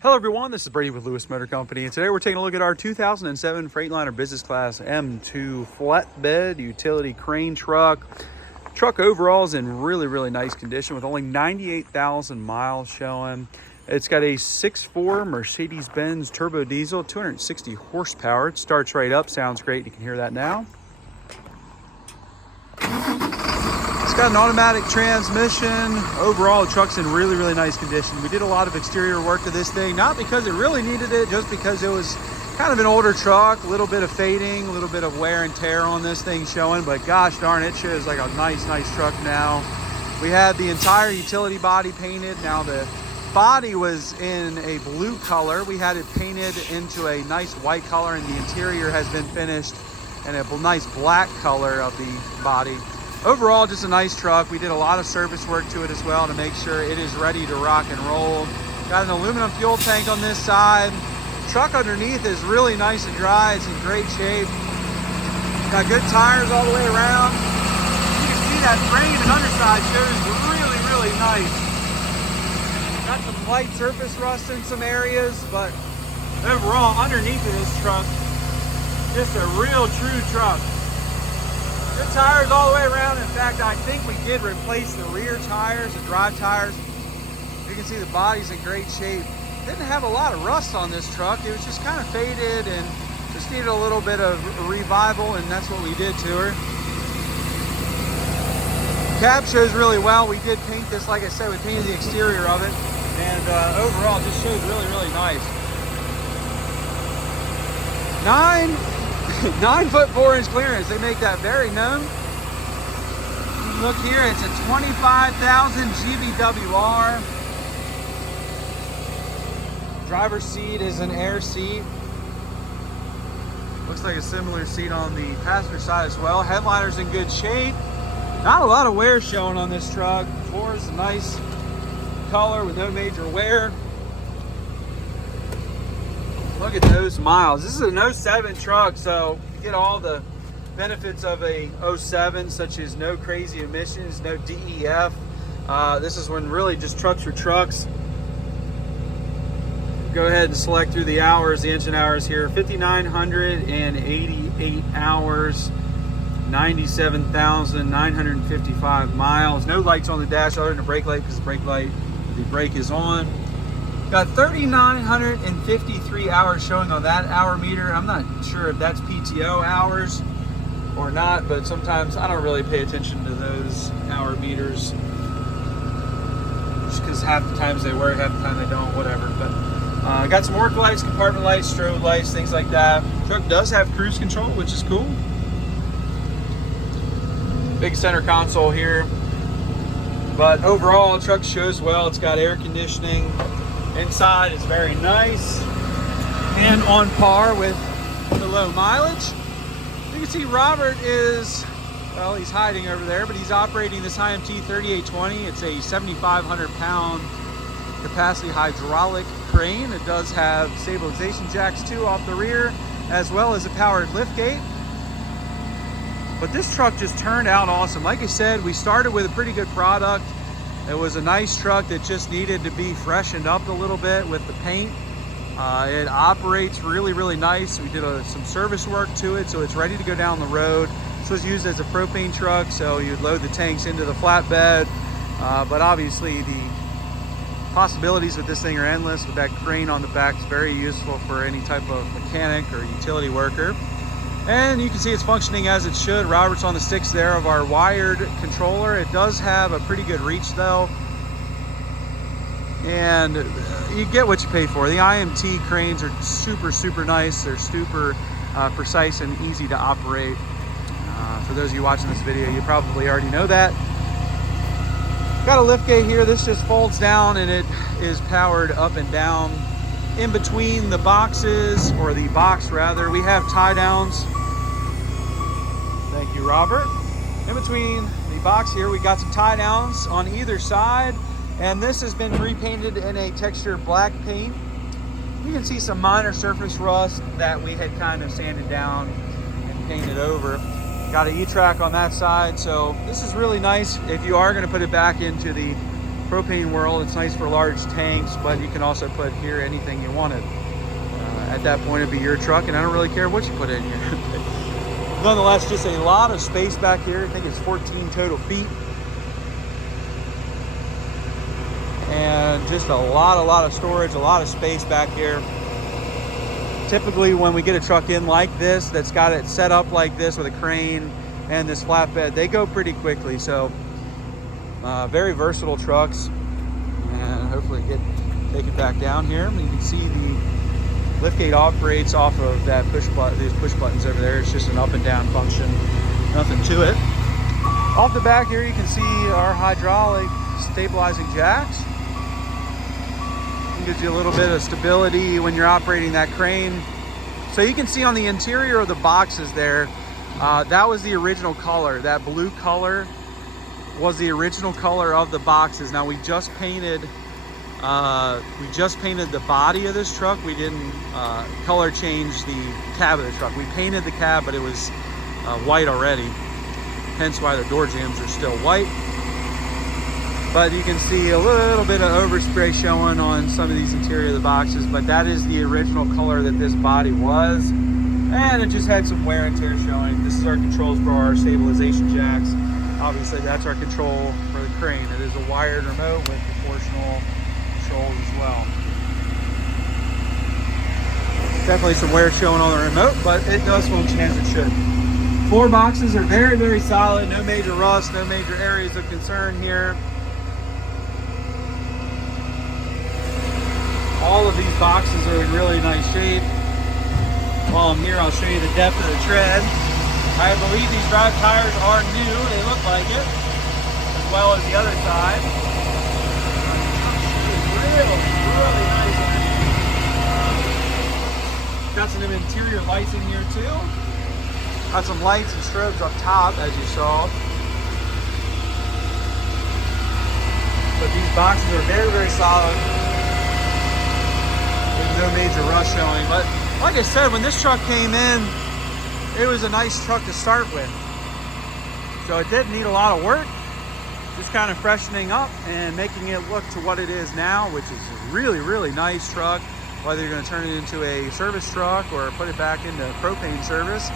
Hello everyone, this is Brady with Lewis Motor Company, and today we're taking a look at our 2007 Freightliner Business Class M2 Flatbed Utility Crane Truck. Truck overall is in really nice condition with only 98,000 miles showing. It's got a 6.4 Mercedes-Benz turbo diesel, 260 horsepower. It starts right up, sounds great, you can hear that now. It's got an automatic transmission. Overall, the truck's in really nice condition. We did a lot of exterior work to this thing, not because it really needed it, just because it was kind of an older truck, a little bit of fading, a little bit of wear and tear on this thing showing, but gosh darn, it shows like a nice truck now. We had the entire utility body painted. Now the body was in a blue color. We had it painted into a nice white color, and the interior has been finished in a nice black color of the body. Overall, just a nice truck. We did a lot of service work to it as well to make sure it is ready to rock and roll. Got an aluminum fuel tank on this side. The truck underneath is really nice and dry. It's in great shape. Got good tires all the way around. You can see that frame and underside shows really nice. Got some light surface rust in some areas, but overall, underneath of this truck, just a real true truck. Good tires all the way around. In fact, I think we did replace the rear tires, the drive tires. You can see the body's in great shape. Didn't have a lot of rust on this truck. It was just kind of faded and just needed a little bit of revival, and that's what we did to her. Cab shows really well. We did paint this, like I said, we painted the exterior of it, and overall, just shows really nice. 9'4" clearance. They make that very known. You can look here, it's a 25,000 GVWR. Driver's seat is an air seat. Looks like a similar seat on the passenger side as well. Headliner's in good shape. Not a lot of wear showing on this truck. Floor is a nice color with no major wear. Look at those miles. This is an 07 truck, so you get all the benefits of a 07, such as no crazy emissions, no DEF. This is when really just trucks are trucks. Go ahead and select through the hours, the engine hours here. 5,988 hours, 97,955 miles. No lights on the dash other than the brake light, because the brake is on. Got 3,953 hours showing on that hour meter. I'm not sure if that's PTO hours or not, but sometimes I don't really pay attention to those hour meters, just because half the times they work, half the time they don't, whatever. But got some work lights, compartment lights, strobe lights, things like that. Truck does have cruise control, which is cool. Big center console here. But overall, the truck shows well. It's got air conditioning. Inside is very nice and on par with the low mileage. You can see Robert is, well, he's hiding over there, but he's operating this IMT 3820. It's a 7,500 pound capacity hydraulic crane. It does have stabilization jacks too off the rear, as well as a powered lift gate. But this truck just turned out awesome. Like I said, we started with a pretty good product. It was a nice truck that just needed to be freshened up a little bit with the paint. It operates really nice. We did some service work to it, so it's ready to go down the road. This was used as a propane truck, so you'd load the tanks into the flatbed. But obviously the possibilities with this thing are endless. With that crane on the back, it's very useful for any type of mechanic or utility worker. And you can see it's functioning as it should. Robert's on the sticks there of our wired controller. It does have a pretty good reach though. And you get what you pay for. The IMT cranes are super nice. They're super precise and easy to operate. For those of you watching this video, you probably already know that. Got a lift gate here. This just folds down and it is powered up and down. In between the boxes, or the box rather, we have tie downs. Thank you, Robert. In between the box here, we got some tie downs on either side, and this has been repainted in a textured black paint. You can see some minor surface rust that we had kind of sanded down and painted over. Got an E-track on that side, so this is really nice if you are going to put it back into the propane world, it's nice for large tanks, but you can also put here anything you wanted. At that point, it'd be your truck, and I don't really care what you put in here. Nonetheless, just a lot of space back here. I think it's 14 total feet. And just a lot of storage, a lot of space back here. Typically, when we get a truck in like this, that's got it set up like this with a crane and this flatbed, they go pretty quickly. So very versatile trucks, and hopefully take it back down here. You can see the liftgate operates off of that push button, these push buttons over there. It's just an up and down function, nothing to it. Off the back here, you can see our hydraulic stabilizing jacks. It gives you a little bit of stability when you're operating that crane. So you can see on the interior of the boxes there, that was the original color. That blue color was the original color of the boxes. Now we just painted the body of this truck. We didn't color change the cab of the truck. We painted the cab, but it was white already. Hence why the door jambs are still white. But you can see a little bit of overspray showing on some of these interior of the boxes, but that is the original color that this body was. And it just had some wear and tear showing. This is our controls for our stabilization jacks. Obviously that's our control for the crane. It is a wired remote with proportional controls as well. Definitely some wear showing on the remote, but it does function as it should. 4 boxes are very solid. No major rust, no major areas of concern here. All of these boxes are in really nice shape. While I'm here, I'll show you the depth of the tread. I believe these drive tires are new. They look like it, as well as the other side. Really nice. Got some interior lights in here too. Got some lights and strobes up top, as you saw. But these boxes are very solid. There's no major rust showing. But like I said, when this truck came in, it was a nice truck to start with. So it didn't need a lot of work. Just kind of freshening up and making it look to what it is now, which is a really nice truck. Whether you're going to turn it into a service truck or put it back into propane service,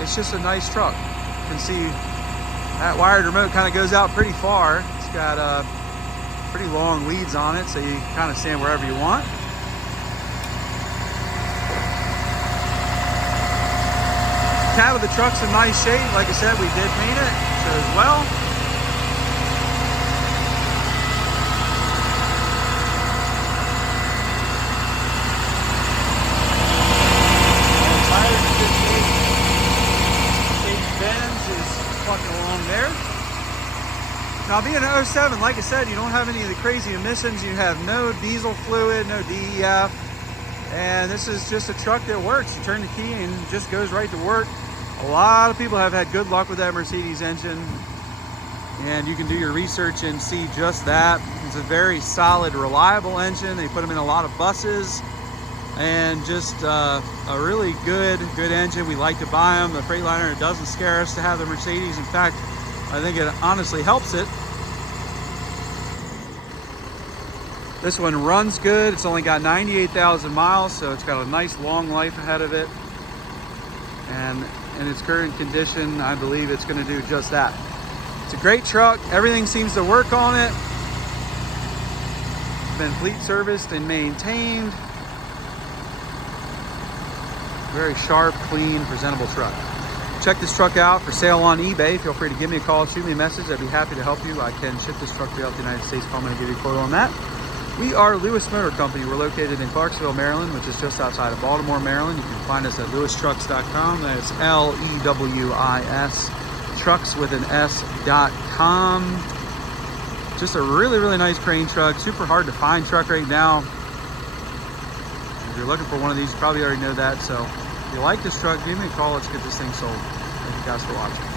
it's just a nice truck. You can see that wired remote kind of goes out pretty far. It's got pretty long leads on it, so you can kind of stand wherever you want. Cab of the truck's in nice shape. Like I said, we did paint it, shows well. Tires in good shape. Bends is plucking along there. Now, being an 07, like I said, you don't have any of the crazy emissions. You have no diesel fluid, no DEF. And this is just a truck that works. You turn the key and it just goes right to work. A lot of people have had good luck with that Mercedes engine, and you can do your research and see just that. It's a very solid, reliable engine. They put them in a lot of buses, and just a really good engine. We like to buy them. The Freightliner, it doesn't scare us to have the Mercedes. In fact, I think it honestly helps it. This one runs good. It's only got 98,000 miles, so it's got a nice long life ahead of it. And in its current condition, I believe it's going to do just that. It's a great truck. Everything seems to work on it. It's been fleet serviced and maintained. Very sharp, clean, presentable truck. Check this truck out for sale on eBay. Feel free to give me a call, shoot me a message. I'd be happy to help you. I can ship this truck throughout the United States. I'm going to give you a quote on that. We are Lewis Motor Company. We're located in Clarksville, Maryland, which is just outside of Baltimore, Maryland. You can find us at lewistrucks.com. That's LEWIS, trucks with an S.com. Just a really nice crane truck. Super hard to find truck right now. If you're looking for one of these, you probably already know that. So if you like this truck, give me a call. Let's get this thing sold. Thank you guys for watching.